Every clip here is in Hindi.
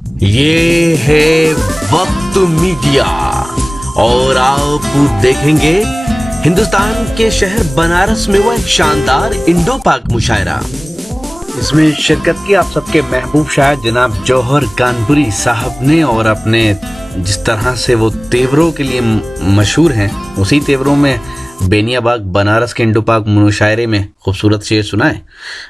ये है वक्त मीडिया और आप देखेंगे हिंदुस्तान के शहर बनारस में हुआ एक शानदार इंडो पाक मुशायरा। इसमें शिरकत की आप सबके महबूब शायर जनाब जौहर कानपुरी साहब ने और अपने जिस तरह से वो तेवरों के लिए मशहूर हैं उसी तेवरों में बेनियाबाग बनारस के इंडो पाक मुशायरे में खूबसूरत शेर सुनाए।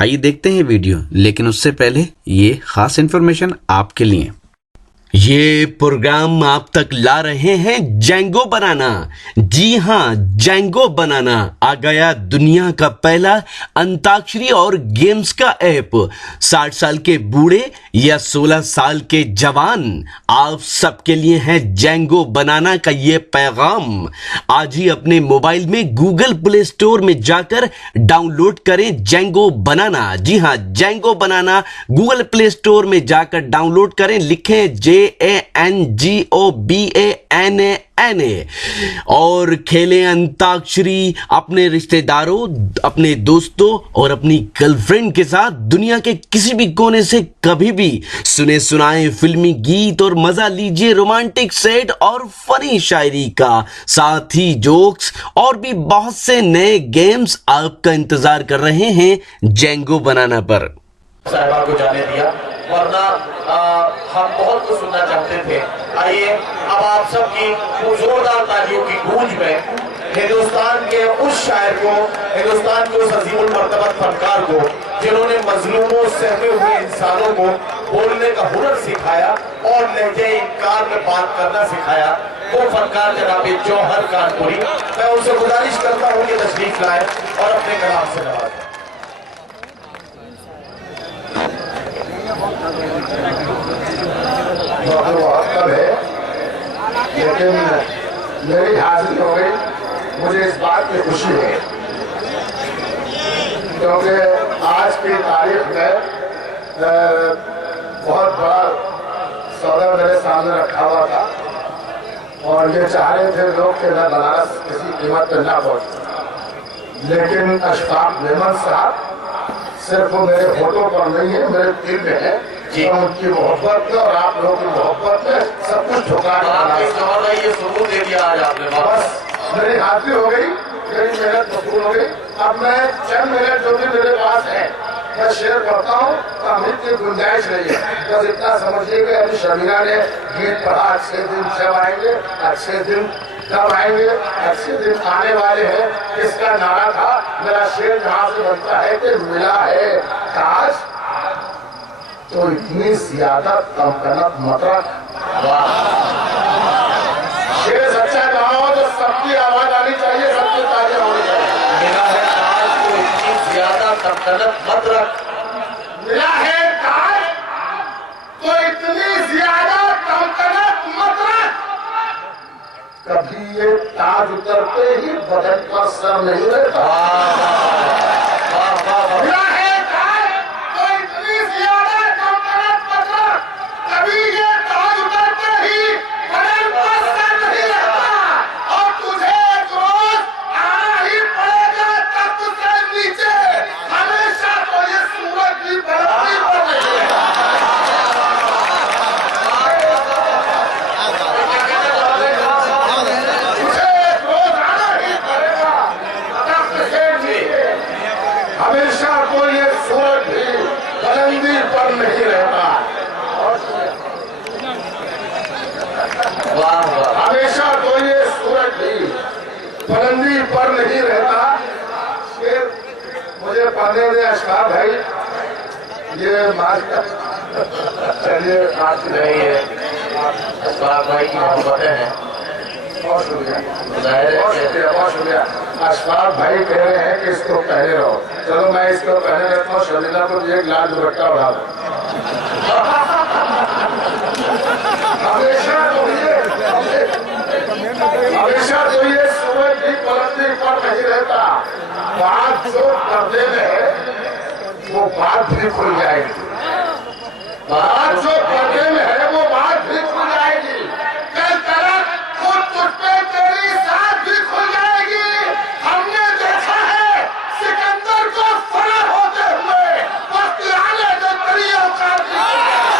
आइए देखते हैं वीडियो, लेकिन उससे पहले ये खास इन्फॉर्मेशन आपके लिए। ये प्रोग्राम आप तक ला रहे हैं जेंगो बनाना। जी हाँ, जेंगो बनाना आ गया दुनिया का पहला अंताक्षरी और गेम्स का ऐप। 60 साल के बूढ़े या 16 साल के जवान, आप सबके लिए है जेंगो बनाना का ये पैगाम। आज ही अपने मोबाइल में गूगल प्ले स्टोर में जाकर डाउनलोड करें जेंगो बनाना। जी हाँ, जेंगो बनाना गूगल प्ले स्टोर में जाकर डाउनलोड करें, लिखें JANGOBANANA और खेलें अंताक्षरी अपने रिश्तेदारों, अपने दोस्तों और अपनी गर्लफ्रेंड के साथ दुनिया के किसी भी कोने से कभी भी। सुने सुनाए फिल्मी गीत और मजा लीजिए रोमांटिक सेट और फनी शायरी का, साथ ही जोक्स और भी बहुत से नए गेम्स आपका इंतजार कर रहे हैं जेंगो बनाना पर। साहिबा को जाने दिया, वरना हम बहुत कुछ सुनना चाहते थे। आइए अब आप सबकी जोरदार तालियों की गूंज में हिंदुस्तान के उस शायर को, हिंदुस्तान के उस अजीमुल मर्तबत फनकार को जिन्होंने मजलूमों सहमे हुए इंसानों को बोलने का हुनर सिखाया और लहजे इनकार में बात करना सिखाया, वो फनकार जनाब जौहर कानपुरी। मैं उनसे गुजारिश करता हूँ कि तशरीफ लाए और अपने कलाम से नवाजें। बहुत है, लेकिन मेरी हाजिरी हो गई। मुझे इस बात की खुशी है क्योंकि आज की तारीख में बहुत बड़ा सौदा मेरे सामने रखा हुआ था और ये चाह रहे थे लोग कि मैं बनारस किसी कीमत पर ना पहुंचूं, लेकिन अशफाक मेमन साहब सिर्फ वो मेरे फोटो पर नहीं है, मेरे दिल में है। तो उनकी मोहब्बत में और आप लोगों की मोहब्बत में सब कुछ ठुकरा ये सबूत दे दिया आज आपने। बस मेरी हाजिरी हो गई, मेरी मेहनत कबूल हो गई। अब मैं चंद मिनट जो भी मेरे पास है मैं शेयर करता हूँ, अमित की गुंजाइश नहीं है। बस इतना समझिए कि अभी शमीना ने गीत पढ़ा, अच्छे दिन जब आएंगे, अच्छे दिन कब आएंगे, अच्छे दिन आने वाले हैं। इसका नारा था, मेरा शेर जहाँ से बनता है कि मिला है ताज तो इतनी ज्यादा तमकनत मत रख। शेर सच्चा कहा हो तो सबकी आवाज आनी चाहिए, सबकी तारीफ होनी चाहिए। मिला है ताज तो इतनी ज्यादा तमकनत मत रख। मिला है ताज तो इतनी ज्यादा तमकनत मत रख। कभी ये ताज उतरते ही बदन पर सर नहीं रहता। मिला है ताज तो इतनी ज्यादा तमकनत मत रख। कभी ये ताज उतरते ही बदन पर सर नहीं रहता और तुझे एक रोज आना ही पड़ेगा तख्त से नीचे। हमेशा तो ये सूरज की बुलंदी पर नहीं है। हमेशा कोई ये सूरज भी बुलंदी पर नहीं रहता। हमेशा कोई ये सूरज भी बुलंदी पर नहीं रहता। फिर मुझे पढ़ने दे अशफाक भाई, ये मास्टर चलिए आज नहीं है, अशफाक भाई की मोहब्बतें हैं। बहुत शुक्रिया, बहुत शुक्रिया, बहुत शुक्रिया। अशफाक भाई कह रहे हैं कि इसको पहने रहो, चलो मैं इसको पहने रहता हूँ। शमीला को एक लाल दुपट्टा उड़ा दो। हमेशा तो ये सूरज भी बुलंदी पर नहीं रहता। बात जो पर्दे में है वो बात भी खुल जाएगी। बात जो पर्दे में है वो बात भी खुल जाएगी। कल तरफ खुद तुझ पे तेरी साथ भी खुल जाएगी। हमने देखा है सिकंदर को फरार होते हुए वक्त आने के तरीके औकात भी खुल जाएगी।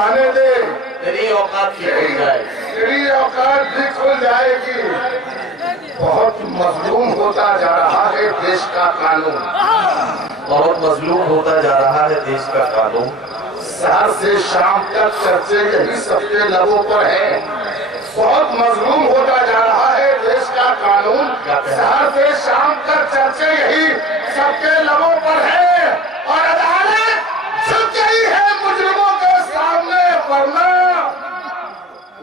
बुलाने दे, तेरी औकात की खुल जाए, तेरी औकात भी खुल जाएगी। बहुत मजलूम होता जा रहा है देश का कानून, बहुत मजलूम होता जा रहा है देश का कानून। शहर से शाम तक चर्चे यही सबके लबों पर है। बहुत मजलूम होता जा रहा है देश का कानून, शहर से शाम तक चर्चे यही सबके लबों पर है। और अदालत झुक गई है मुजरिमों के सामने, वरना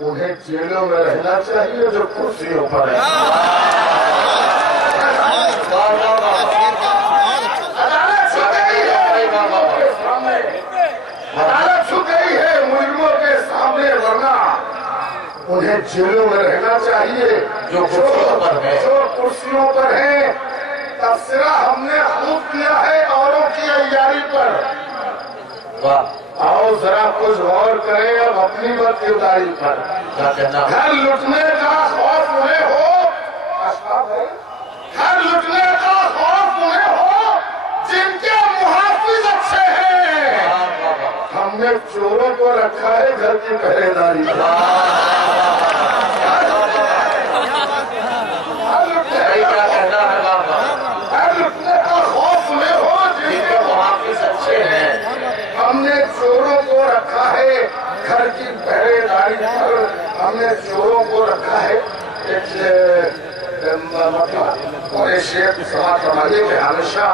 उन्हें जेलों में रहना चाहिए जो कुर्सियों पर है। अदालत झुक गई है मुजरिमों के सामने, अदालत झुक गई है मुजरिमों के सामने, वरना उन्हें जेलों में रहना चाहिए जो कुर्सियों पर है। तबसरा हमने खूब किया है औरों की अय्यारी पर। आओ जरा कुछ गौर करें अब अपनी बदकिरदारी पर। घर लुटने का खौफ उन्हें हो, घर लुटने का खौफ उन्हें हो जिनके मुहाफिज अच्छे हैं। हमने चोरों को रखा है घर की पहरेदारी पर। हमने चोरों को रखा है घर की पहरेदारी पर, हमने चोरों को रखा है और ये शेर समाज समझिए कि हमेशा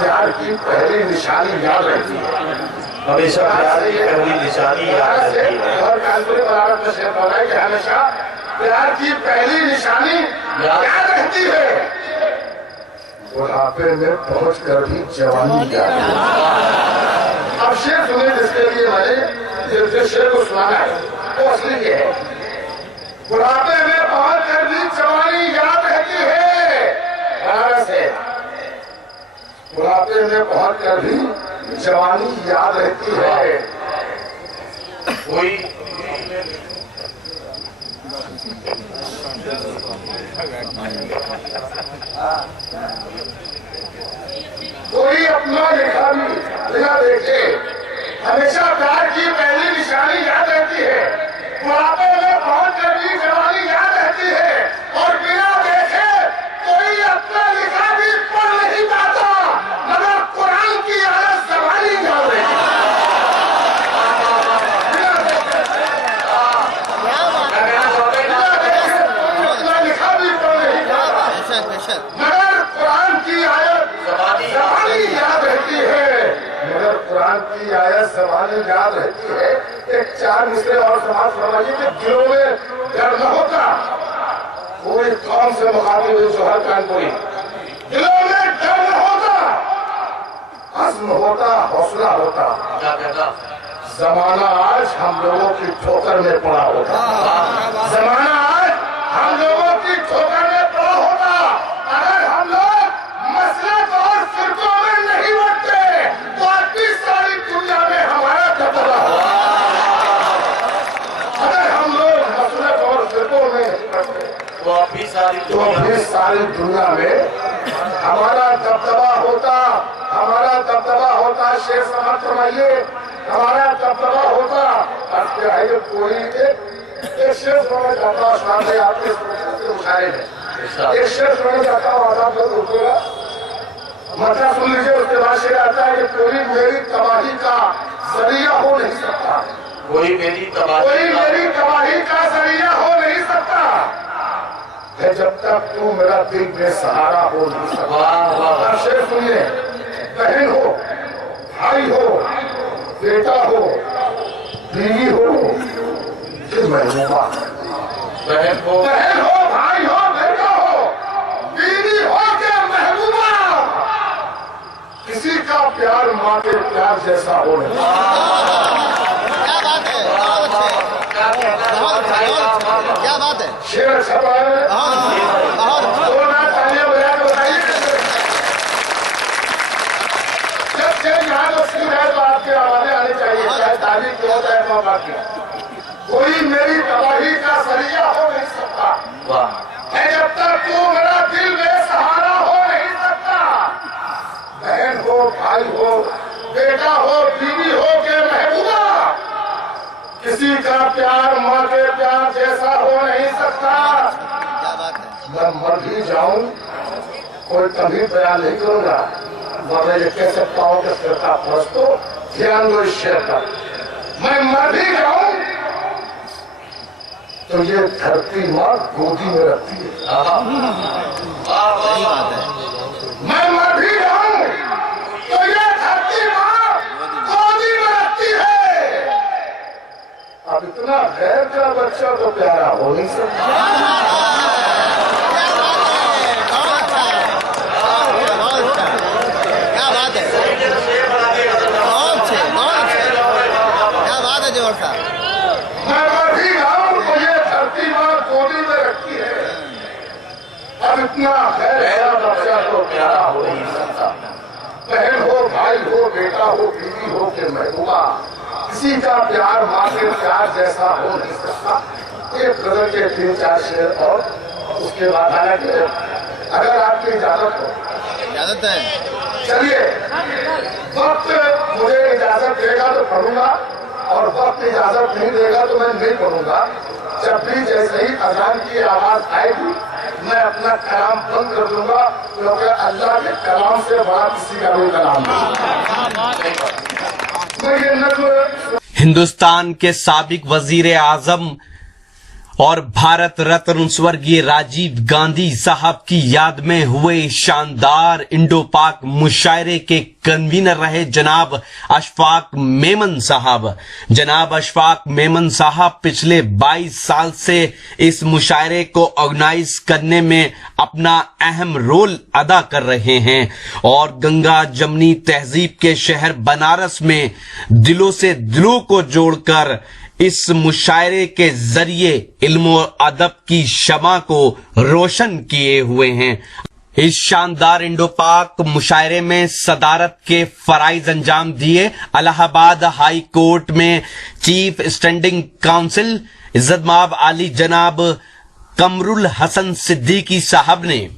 प्यार की पहली निशानी याद रहती है, हमेशा प्यार की पहली निशानी याद रहती है। और कानपुरी बनारस में शेर बोला है कि हमेशा प्यार की पहली निशानी याद रहती है। बुढ़ापे में पहुंच कर भी जवानी याद। अब शेर सुने जिसके लिए मैंने जिस शेर को सुनाना है वो असली ये है। बुढ़ापे में पहुंच कर भी जवानी याद रहती है, बनारस है। बुढ़ापे में पहुंच कर भी जवानी याद रहती है। कोई कोई अपना लिखा भी बिना देखे हमेशा प्यार की पहली निशानी याद रहती है। बुढ़ापे में पहुंच कर भी जवानी याद रहती है और बिना देखे कोई अपना लिखा भी पढ़ नहीं पाता, मगर कुरान की आयत जबानी याद रहती है। अपना लिखा भी पढ़ नहीं पाता, मगर कुरान की आयत जबानी याद रहती है, मगर कुरान की आयत जबानी याद रहती है। एक चार मिसरे और समाज समझिए कि दिलों में डर न होता, पूरी कौम से मुखातिब हुई जोहर कानपुरी, दिलों में डर न होता, अज़्म होता, हौसला होता। जमाना आज हम लोगों की ठोकर में पड़ा होता, जमाना आज हम लोगों की ठोकर में पड़ा होता। अगर हम लोग मसलक और फिरकों में नहीं बढ़ते तो अपनी सारी दुनिया में हमारा दबदबा होगा। अगर हम लोग मसलक और फिरकों में नहीं बढ़ते तो अभी सारी दुनिया में हमारा दबदबा होता, हमारा दबदबा होता। शेर समझ फरमाइए, हमारा दबदबा होता। अब क्या है कि कोई एक शेर समझ जाता सामने आपके मुशायरे में, एक शेर समझ जाता हूँ आजाद लोग रुकेगा मजा सुन लीजिए। उसके बाद शेर आता है कि कोई मेरी तबाही का जरिया हो नहीं सकता, कोई मेरी तबाही का जरिया हो नहीं सकता है जब तक तू मेरा दिल बेसहारा हो नहीं सकता। शेर सुनिए, बहन हो, भाई हो, बेटा हो, बीवी हो, फिर महबूबा, बहन हो, भाई हो, बेटा हो, बीवी हो के महबूबा, किसी का प्यार माँ के प्यार जैसा हो नहीं। क्या बात है, क्या बात है। शेर अच्छा है, तालियां बजा के बताइए। जब शेर यहाँ तो शुरू है तो आपके आवाजें आनी चाहिए, चाहे तारीफ की हो चाहे मौका की। कोई मेरी तबाही का जरिया हो नहीं सकता है जब तक तू मेरा दिल बेसहारा हो नहीं सकता। बहन हो, भाई हो, बेटा हो, बीवी हो के महबूबा, किसी का प्यार माँ के प्यार जैसा हो नहीं सकता। क्या बात है। मैं मर भी जाऊं कोई कभी बयान नहीं करूंगा, मगर ये कह सकता हूं कि श्रद्धा परस्तो ध्यान दो इस शेर पर। मैं मर भी जाऊं तो ये धरती माँ गोदी में रखती है। सही बात है। मैं मर भी जाऊं तो ये धरती माँ गोदी में रखती है। अब इतना गैर का बच्चा तो प्यारा हो नहीं सकता। क्या बात है। बहुत अच्छे, बहुत अच्छे। क्या बात है जोर साहब। मैं मर भी जाऊं तो ये धरती माँ गोदी में रखती है। अब इतना गैर का बच्चा तो प्यारा हो नहीं सकता। बहन हो, भाई हो, बेटा हो, बीवी हो कि महबूबा, किसी का प्यार माँ के प्यार जैसा हो नहीं सकता। ये गजल के 3-4 शेर और उसके बाद हालांकि अगर आपकी इजाजत हो, इजाजत है। चलिए वक्त मुझे इजाजत देगा तो पढ़ूंगा और वक्त इजाजत नहीं देगा तो मैं नहीं पढ़ूंगा। जब भी जैसे ही अजान की आवाज आएगी मैं अपना कलाम बंद कर दूंगा, क्योंकि अल्लाह के कलाम से बड़ा किसी का भी कलाम नहीं। मैं ये नज़्म हिंदुस्तान के साबिक वजीर आजम और भारत रत्न स्वर्गीय राजीव गांधी साहब की याद में हुए शानदार इंडो पाक मुशायरे के कन्वीनर रहे जनाब अशफाक मेमन साहब। जनाब अशफाक मेमन साहब पिछले 22 साल से इस मुशायरे को ऑर्गेनाइज करने में अपना अहम रोल अदा कर रहे हैं और गंगा जमनी तहजीब के शहर बनारस में दिलों से दिलों को जोड़कर इस मुशायरे के जरिए इल्म और अदब की शमा को रोशन किए हुए हैं। इस शानदार इंडो पाक मुशायरे में सदारत के फराइज अंजाम दिए इलाहाबाद हाई कोर्ट में चीफ स्टैंडिंग काउंसिल इज्जतमाब आली जनाब कमरुल हसन सिद्दीकी साहब ने।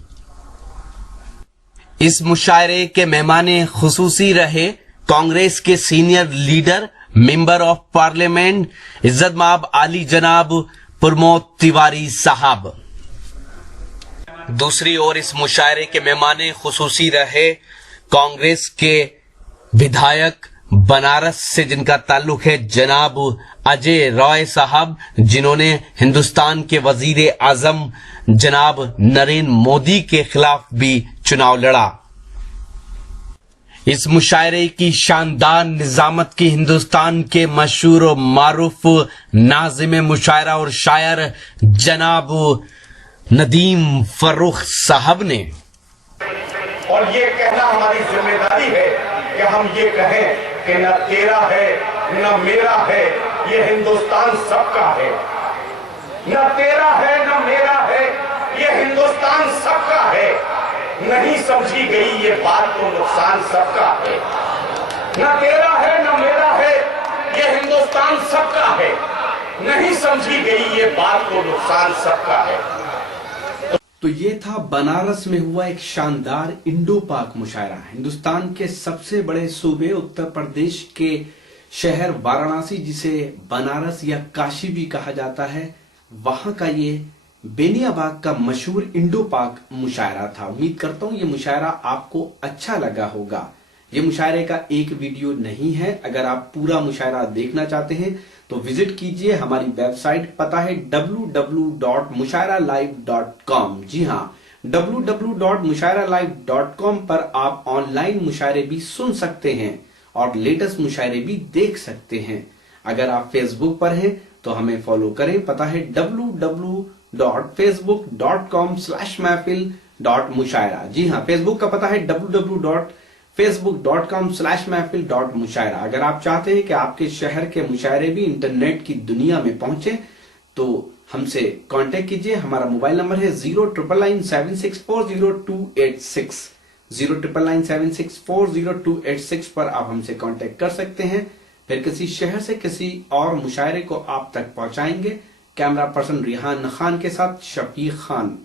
इस मुशायरे के मेहमान खुसूसी रहे कांग्रेस के senior leader member of parliament इज्जतमाब आली जनाब प्रमोद तिवारी साहब। दूसरी ओर इस मुशायरे के मेहमान खुसूसी रहे कांग्रेस के विधायक बनारस से जिनका ताल्लुक है जनाब अजय रॉय साहब, जिन्होंने हिंदुस्तान के वजीर आजम जनाब नरेंद्र मोदी के खिलाफ भी चुनाव लड़ा। इस मुशायरे की शानदार निजामत की हिंदुस्तान के मशहूर और मारूफ नाज़िम मुशायरा और शायर जनाब नदीम फर्रुख साहब ने। और ये कहना हमारी जिम्मेदारी है कि हम ये कहें कि न तेरा है न मेरा है, ये हिंदुस्तान सबका है। न तेरा है न मेरा है, ये हिंदुस्तान सबका है। नहीं समझी गई ये बात तो नुकसान सबका है। न तेरा है न मेरा है, ये हिंदुस्तान सबका है। नहीं समझी गई ये बात तो नुकसान सबका है। तो ये था बनारस में हुआ एक शानदार इंडो पाक मुशायरा। हिंदुस्तान के सबसे बड़े सूबे उत्तर प्रदेश के शहर वाराणसी, जिसे बनारस या काशी भी कहा जाता है, वहां का ये बेनियाबाग का मशहूर इंडो पाक मुशायरा था। उम्मीद करता हूं ये मुशायरा आपको अच्छा लगा होगा। ये मुशायरे का एक वीडियो नहीं है, अगर आप पूरा मुशायरा देखना चाहते हैं तो विजिट कीजिए हमारी वेबसाइट, पता है www.mushairalive.com। जी हाँ, www.mushairalive.com पर आप ऑनलाइन मुशायरे भी सुन सकते हैं और लेटेस्ट मुशायरे भी देख सकते हैं। अगर आप फेसबुक पर हैं तो हमें फॉलो करें, पता है www.facebook.com/महफिल.मुशायरा। जी हाँ, फेसबुक का पता है www.facebook.com/महफिल.मुशायरा। अगर आप चाहते हैं कि आपके शहर के मुशायरे भी इंटरनेट की दुनिया में पहुंचे तो हमसे कांटेक्ट कीजिए। हमारा मोबाइल नंबर है 09996400286। 09996400286 पर आप हमसे कांटेक्ट कर सकते हैं। फिर किसी शहर से किसी और मुशायरे को आप तक पहुंचाएंगे। कैमरा पर्सन रिहान खान के साथ शफीक खान।